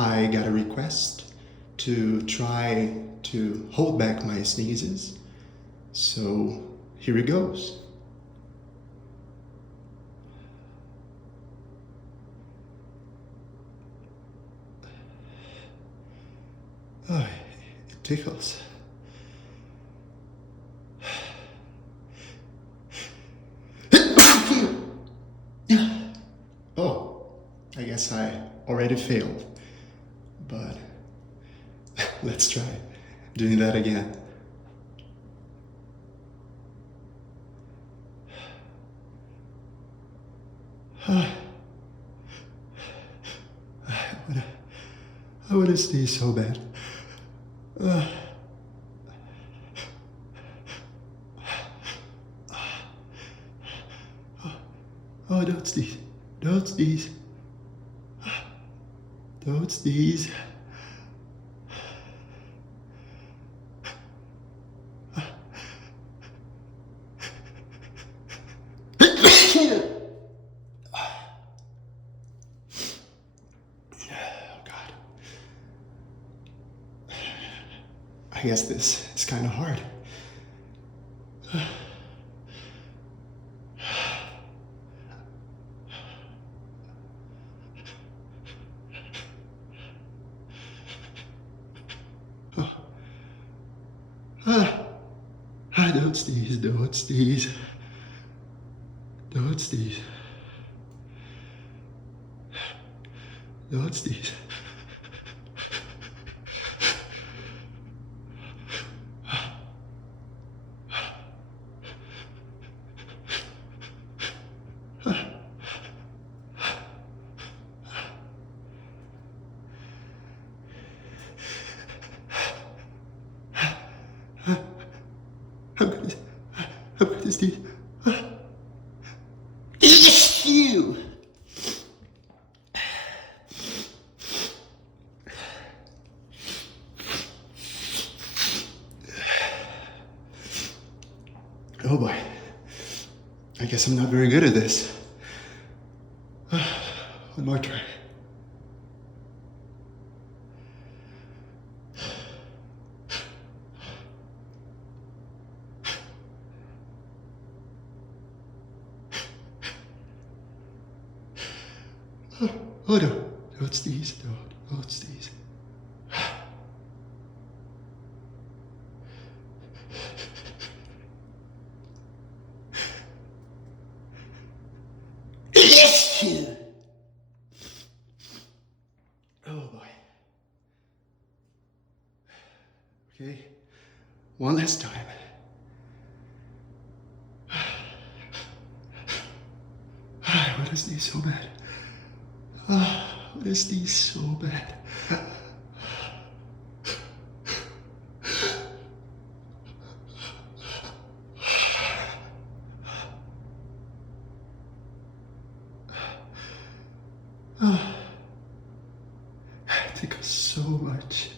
I got a request to try to hold back my sneezes. So here it goes. Oh, it tickles. Oh, I guess I already failed. But let's try doing that again. I want to sneeze so bad. Oh, don't sneeze. Don't sneeze. Don't sneeze. I guess this is kind of hard. Don't sneeze, don't sneeze. Don't sneeze. Don't sneeze. I'm gonna sneeze. Ew! Oh boy. I guess I'm not very good at this. One more try. Oh no, don't sneeze, don't sneeze. Oh boy. Okay, one last time. I want to sneeze so bad. I want to sneeze so bad. It tickles so much.